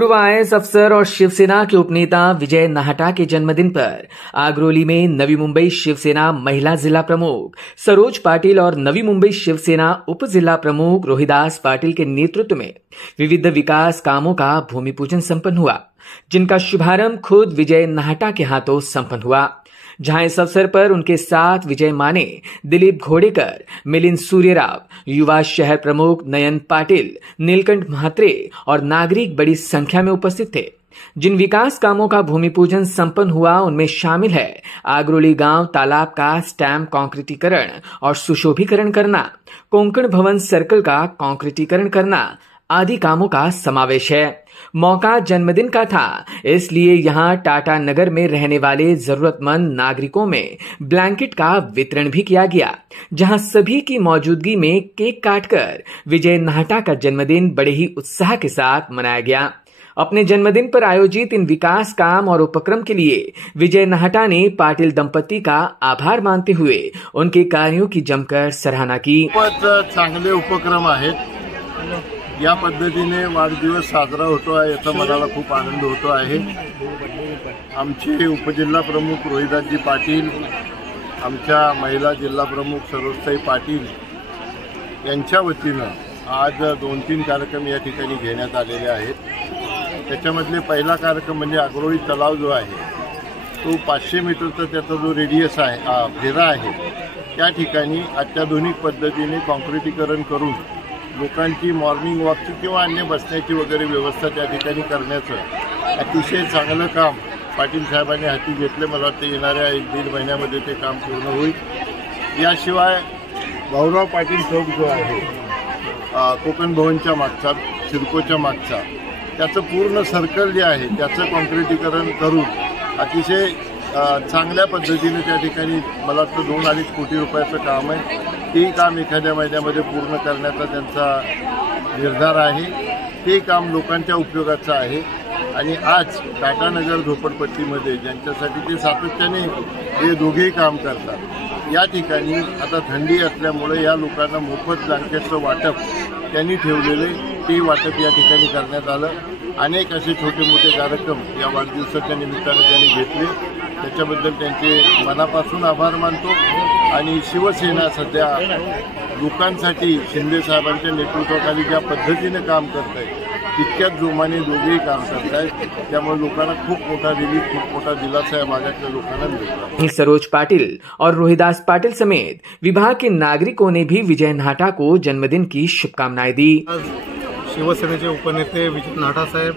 पूर्व आईएएस अफसर और शिवसेना के उपनेता विजय नाहटा के जन्मदिन पर आगरोली में नवी मुंबई शिवसेना महिला जिला प्रमुख सरोज पाटिल और नवी मुंबई शिवसेना उप जिला प्रमुख रोहिदास पाटिल के नेतृत्व में विविध विकास कामों का भूमि पूजन संपन्न हुआ, जिनका शुभारंभ खुद विजय नाहटा के हाथों संपन्न हुआ। जहां इस अवसर पर उनके साथ विजय माने, दिलीप घोड़ेकर, मिलिंद सूर्यराव, युवा शहर प्रमुख नयन पाटिल, नीलकंठ म्हात्रे और नागरिक बड़ी संख्या में उपस्थित थे। जिन विकास कामों का भूमि पूजन संपन्न हुआ उनमें शामिल है आगरोली गांव तालाब का स्टैम्प कॉन्क्रीटीकरण और सुशोभीकरण करना, कोंकण भवन सर्कल का कॉन्क्रीटीकरण करना आदि कामों का समावेश है। मौका जन्मदिन का था, इसलिए यहां टाटा नगर में रहने वाले जरूरतमंद नागरिकों में ब्लैंकेट का वितरण भी किया गया, जहां सभी की मौजूदगी में केक काटकर विजय नाहटा का जन्मदिन बड़े ही उत्साह के साथ मनाया गया। अपने जन्मदिन पर आयोजित इन विकास काम और उपक्रम के लिए विजय नाहटा ने पाटिल दंपति का आभार मानते हुए उनके कार्यों की जमकर सराहना की। चांगले उपक्रम आहेत, या पद्धतीने वाढदिवस साजरा होतो आहे याचा मला खूप आनंद होतो आहे। आमचे उपजिल्हा प्रमुख रोहिदासजी पाटील, आमच्या महिला जिल्हा प्रमुख सरोजताई पाटील यांच्या वतीनं आज 2-3 कार्यक्रम या ठिकाणी घेण्यात आलेले आहेत। त्याच्यामधले पहिला कार्यक्रम म्हणजे आगरोळी तलाव जो आहे तो 500 मीटरचा त्याचा जो रेडियस आहे घेरा आहे त्या ठिकाणी अत्याधुनिक पद्धतीने कॉन्क्रीटीकरण करून लोकांची मॉर्निंग वॉकची किंवा अन्य बसण्याची वगैरे व्यवस्था त्या ठिकाणी करण्याचं अतिशय चांगलं काम पाटील साहेबांनी हाती घेतले। मला वाटतं येणाऱ्या 1-1.5 महिन्यामध्ये ते काम पूर्ण होईल। याशिवाय भाऊराव पाटील चौक जो आहे कोकण भवनच्या मागचा, सिडकोच्या मागचा, त्याचं पूर्ण सर्कल जे आहे त्याचं कॉन्क्रीटीकरण करून अतिशय चांगल्या पद्धतीने त्या ठिकाणी मला वाटतं 2-2.5 कोटी रुपयाचं काम आहे। ते काम एखाद्या महिन्यामध्ये पूर्ण करण्याचा त्यांचा निर्धार आहे। ते काम लोकांच्या उपयोगाचं आहे आणि आज टाटानगर झोपडपट्टीमध्ये ज्यांच्यासाठी ते सातत्याने हे दोघेही काम करतात, या ठिकाणी आता थंडी असल्यामुळे या लोकांना मोफत ब्लँकेटचं वाटप त्यांनी ठेवलेले, ते वाटप या ठिकाणी करण्यात आलं। अनेक असे छोटे मोठे कार्यक्रम या वाढदिवसाच्या निमित्ताने त्यांनी घेतले, त्याच्याबद्दल त्यांचे मनापासून आभार मानतो। आणि शिवसेना सध्या लोकांसाठी शिंदे साहेबांच्या नेतृत्वाखाली ज्या पद्धतीने काम करत आहे तितक्याच जोमाने दोघेही काम करत आहेत, त्यामुळे लोकांना खूप मोठा रिलीफ, खूप मोठा दिलासा या भागातल्या लोकांना मिळतो। सरोज पाटिल और रोहिदास पाटिल समेत विभाग के नागरिकों ने भी विजय नाहटा को जन्मदिन की शुभकामनाएं दी। शिवसेनेचे उपनेते विजय नाहटा साहेब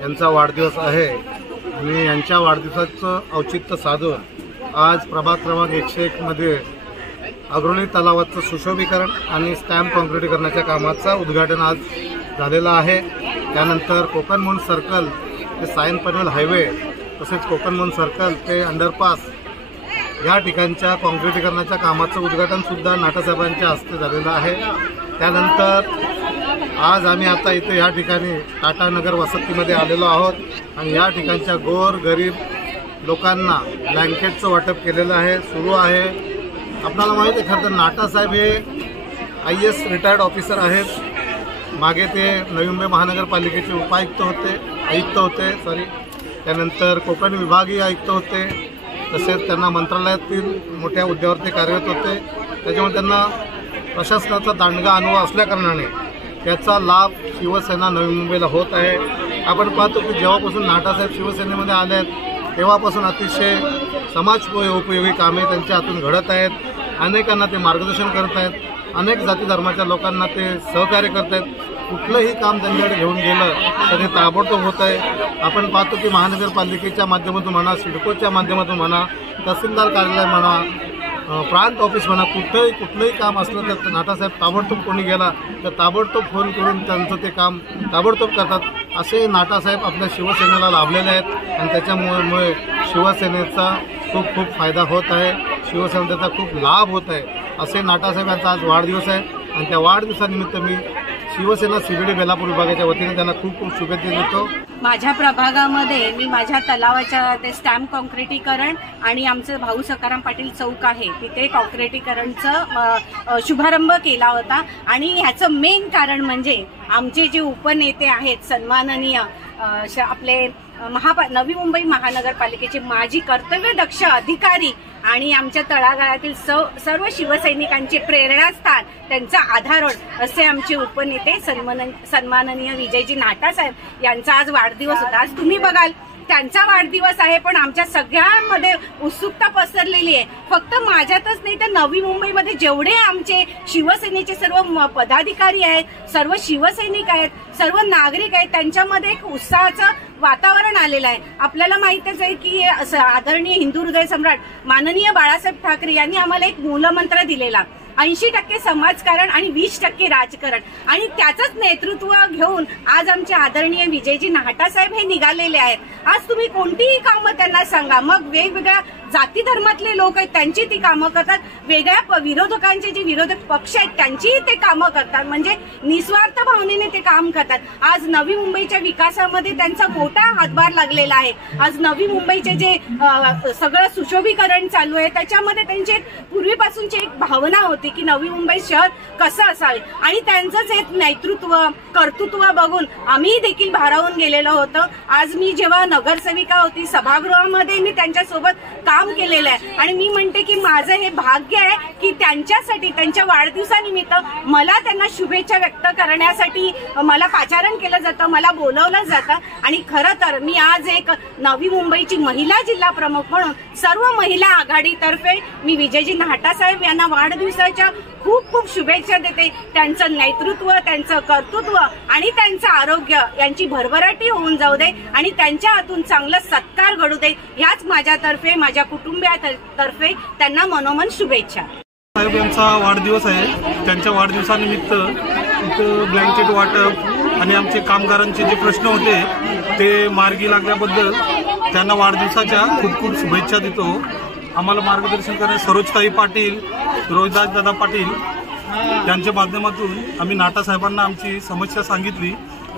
यांचा वाढदिवस आहे आणि यांच्या वाढदिवसाचं औचित्य साधून आज प्रभाग क्रमांक 101 मध्ये आगरोली तलावाचं सुशोभीकरण आणि स्टॅम्प कॉन्क्रीटीकरणाच्या कामाचं उद्घाटन आज झालेलं आहे। त्यानंतर कोकण भवन सर्कल ते सायन पनवेल हायवे तसेच कोकण भवन सर्कल ते अंडरपास या ठिकाणच्या कॉन्क्रीटीकरणाच्या कामाचं उद्घाटन सुद्धा नाहटा साहेबांच्या हस्ते झालेलं आहे। त्यानंतर आज आम्ही आता इथे या ठिकाणी टाटा नगर वसतीमध्ये आलेलो आहोत आणि या ठिकाणच्या गोर गरीब लोकांना ब्लँकेटचं वाटप केलेलं आहे, सुरू आहे। आपल्याला माहिती आहे खरं तर नाहटा साहेब हे आईएएस रिटायर्ड ऑफिसर आहेत। मागे ते नवी मुंबई महानगरपालिकेचे आयुक्त होते त्यानंतर कोकण विभागीय आयुक्त होते, तसेच त्यांना मंत्रालयातील मोठ्या हुद्द्यावर ते कार्यरत होते। त्याच्यामुळे त्यांना प्रशासनाचा दांडगा अनुभव असल्याकारणाने त्याचा लाभ शिवसेना नवी मुंबईला होत आहे। आपण पाहतो की जेव्हापासून नाहटा साहेब शिवसेनेमध्ये आले आहेत तेव्हापासून अतिशय समाजोपयोगी कामे त्यांच्या हातून घडत आहेत। अनेकांना ते मार्गदर्शन करत आहेत, अनेक जाती धर्माच्या लोकांना ते सहकार्य करत आहेत। कुठलंही काम त्यांच्याकडे घेऊन गेलं तर ते ताबडतोब होत आहे। आपण पाहतो की महानगरपालिकेच्या माध्यमातून म्हणा, सिडकोच्या माध्यमातून म्हणा, तहसीलदार कार्यालय म्हणा, प्रांत ऑफिस म्हणा, कुठलंही काम असलं तर नाहटा साहेब ताबडतोब कोणी गेला तर ताबडतोब फोन करून त्यांचं ते काम ताबडतोब करतात। असे नाहटा साहेब आपल्या शिवसेनेला लाभलेले आहेत आणि त्याच्यामुळे शिवसेनेचा खूप फायदा होत आहे, शिवसेनेचा त्याचा खूप लाभ होत आहे। असे नाहटा साहेब यांचा आज वाढदिवस आहे आणि त्या वाढदिवसानिमित्त मी शिवसेना सीबीडी बेलापूर विभागाच्या वतीने त्यांना खूप शुभेच्छा देतो। माझ्या प्रभागामध्ये मी माझ्या तलावाच्या ते स्टॅम्प कॉन्क्रीटीकरण आणि आमचं भाऊ सकाराम पाटील चौक आहे तिथे कॉन्क्रीटीकरणचं शुभारंभ केला होता। आणि ह्याचं मेन कारण म्हणजे आमचे जे उपनेते आहेत सन्माननीय आपले नवी मुंबई महानगरपालिकेचे माजी कर्तव्यदक्ष अधिकारी आणि आमच्या तळागाळातील सर्व शिवसैनिकांचे प्रेरणास्थान, त्यांचा आधारवड असे आमचे उपनेते सन्माननीय विजयजी नाटा साहेब यांचा आज वाढदिवस होता. आज तुम्ही बघाल त्यांचा वाढदिवस आहे, पण आमच्या सगळ्यांमध्ये उत्सुकता पसरलेली आहे. फक्त माझ्यातच नाही तर नवी मुंबईमध्ये जेवढे आमचे शिवसेनेचे सर्व पदाधिकारी आहेत, सर्व शिवसैनिक आहेत, सर्व नागरिक आहेत, त्यांच्यामध्ये एक उत्साहाचं वातावरण आलेलं आहे. आपल्याला माहितच आहे की आदरणीय हिंदू हृदय सम्राट माननीय बाळासाहेब ठाकरे यांनी आम्हाला एक मूलमंत्र दिलेला, 80% समाजकारण आणि 20% राजकारण, आणि त्याचंच नेतृत्व घेऊन आज आमचे आदरणीय विजयजी नाटा साहेब हे निघालेले आहेत. आज तुम्ही कोणतीही कामं त्यांना सांगा, मग वेगवेगळ्या जाती धर्मातले लोक आहेत त्यांची ती कामं करतात, वेगळ्या विरोधकांचे जे विरोधक पक्ष आहेत त्यांचीही ते कामं करतात, म्हणजे निस्वार्थ भावनेने ते काम करतात. आज नवी मुंबईच्या विकासामध्ये त्यांचा मोठा हातभार लागलेला आहे. आज नवी मुंबईचे जे सगळं सुशोभीकरण चालू आहे त्याच्यामध्ये त्यांची पूर्वीपासूनची एक भावना होती की नवी मुंबई शहर कसं असावे, आणि त्यांचंच एक नेतृत्व कर्तृत्व बघून आम्ही देखील भारावून गेलेलो होतो. आज मी जेव्हा नगरसेविका होती सभागृहामध्ये मी त्यांच्यासोबत काम केलेलं आहे, आणि मी म्हणते की माझं हे भाग्य आहे की त्यांच्यासाठी त्यांच्या वाढदिवसानिमित्त मला त्यांना शुभेच्छा व्यक्त करण्यासाठी मला पाचारण केलं जातं, मला बोलवलं जातं. आणि खरं तर मी आज एक नवी मुंबईची महिला जिल्हा प्रमुख म्हणून सर्व महिला आघाडीतर्फे मी विजयजी नाटा साहेब यांना वाढदिवसाच्या खूप खूप शुभेच्छा देते. त्यांचं नेतृत्व, त्यांचं कर्तृत्व आणि त्यांचं आरोग्य यांची भरभराटी होऊन जाऊ दे, आणि त्यांच्या हातून चांगला सत्कार घडू दे, ह्याच माझ्यातर्फे माझ्या कुटुंबियातर्फे त्यांना मनोमन शुभेच्छा. साहेब यांचा वाढदिवस आहे, त्यांच्या वाढदिवसानिमित्त इथं ब्लँकेट वाटप आणि आमचे कामगारांचे जे प्रश्न होते ते मार्गी लागल्याबद्दल त्यांना वाढदिवसाच्या खूप खूप शुभेच्छा देतो. आम्हाला मार्गदर्शन करणारे सरोजताई पाटील, रोहिदास दादा पाटील यांच्या माध्यमातून आम्ही नाटा साहेबांना आमची समस्या सांगितली,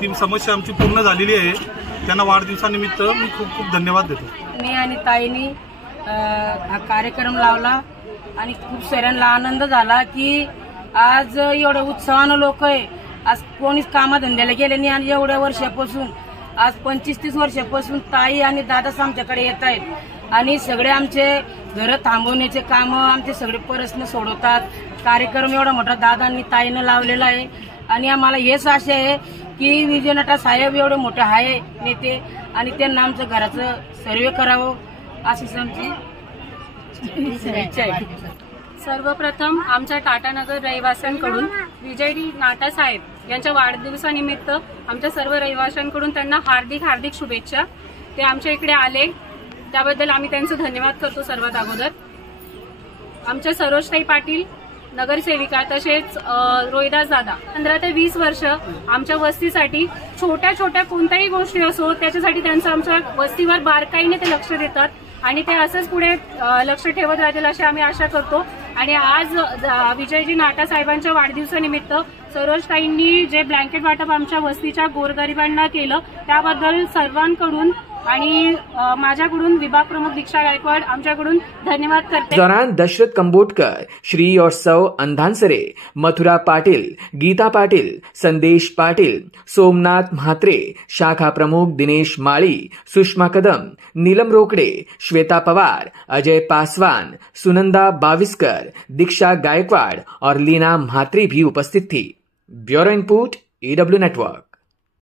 ती समस्या आमची पूर्ण झालेली आहे. त्यांना वाढदिवसानिमित्त मी खूप खूप धन्यवाद देतो. मी आणि ताईंनी हा कार्यक्रम लावला आणि खूप साऱ्यांना आनंद झाला की आज एवढ्या उत्साहानं लोक आहे. आज कोणीच कामाधंद्याला गेले नाही, आणि एवढ्या वर्षापासून आज 25-30 वर्षापासून ताई आणि दादाच आमच्याकडे येत आहेत, आणि सगळे आमचे घरं थांबवण्याचे कामं आमचे सगळे प्रश्न सोडवतात. कार्यक्रम एवढा मोठा दादांनी ताईनं लावलेला आहे, आणि आम्हाला हेच आशा आहे की विजय नाटा साहेब एवढे मोठे आहे नेते, आणि त्यांना आमचं घराचं सर्वे करावं अशीच आमची इच्छा आहे. सर्वप्रथम आमच्या टाटानगर रहिवाशांकडून विजयजी नाटा साहेब यांच्या वाढदिवसानिमित्त आमच्या सर्व रहिवाशांकडून त्यांना हार्दिक हार्दिक शुभेच्छा. ते आमच्या इकडे आले त्याबद्दल आम्ही त्यांचं धन्यवाद करतो. सर्वात अगोदर आमच्या सरोजताई पाटील नगरसेविका, तसेच रोहिदास दादा 15 ते 20 वर्ष आमच्या वस्तीसाठी छोट्या छोट्या कोणत्याही गोष्टी असो त्याच्यासाठी त्यांचं आमच्या वस्तीवर बारकाईने ते लक्ष देतात, आणि ते असंच पुढे लक्ष ठेवत राहतील अशी आम्ही आशा करतो. आणि आज विजयजी नाटा साहेबांच्या वाढदिवसानिमित्त सरोजताईंनी जे ब्लँकेट वाटप आमच्या वस्तीच्या गोरगरिबांना केलं त्याबद्दल सर्वांकडून आणि माझ्याकडून विभाग प्रमुख दीक्षा गायकवाड आमच्याकडून धन्यवाद करते. दौरान दशरथ कंबोटकर, श्री और सौ अंधानसरे, मथुरा पाटिल, गीता पाटिल, संदेश पाटिल, सोमनाथ म्हात्रे, शाखा प्रमुख दिनेश माळी, सुषमा कदम, नीलम रोकडे, श्वेता पवार, अजय पासवान, सुनंदा बाविस्कर, दीक्षा गायकवाड़ और लीना म्हात्रे भी उपस्थित थी. Bureau input EW network.